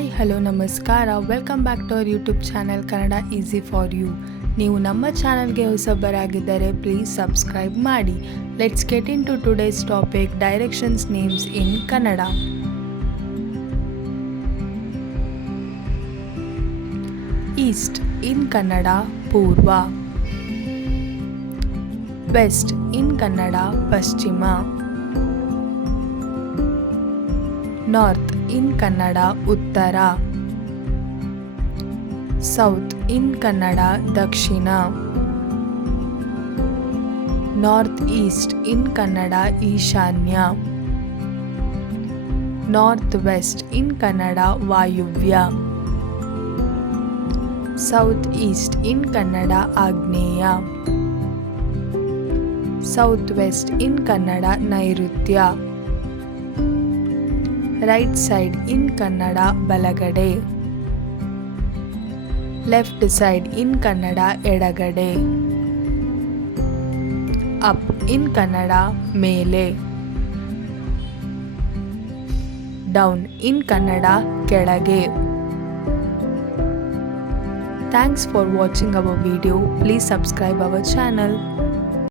Hi, hello, ನಮಸ್ಕಾರ. Welcome back to our YouTube channel Kannada easy for you ನೀವು ನಮ್ಮ ಚಾನಲ್ಗೆ ಹೊಸಬರಾಗಿದ್ದರೆ ಪ್ಲೀಸ್ ಸಬ್ಸ್ಕ್ರೈಬ್ ಮಾಡಿ. Let's get into today's topic directions names in Kannada east in Kannada ಪೂರ್ವ west ಇನ್ ಕನ್ನಡ ಪಶ್ಚಿಮ north ಇನ್ ಕನ್ನಡ ಉತ್ತರ south in Kannada Dakshina north East in Kannada ಈಶಾನ್ಯ north West ಇನ್ ಕನ್ನಡ ವಾಯುವ್ಯ ಸೌತ್ ಈಸ್ಟ್ ಇನ್ ಕನ್ನಡ ಆಗ್ನೇಯ ಸೌತ್ ವೆಸ್ಟ್ ಇನ್ ಕನ್ನಡ ನೈಋತ್ಯ ರೈಟ್ ಸೈಡ್ ಇನ್ ಕನ್ನಡ ಬಲಗಡೆ left side ಇನ್ ಕನ್ನಡ ಎಡಗಡೆ up in Kannada ಮೇಲೆ ಡೌನ್ ಇನ್ ಕನ್ನಡ ಕೆಳಗೆ thanks for watching our video please subscribe our channel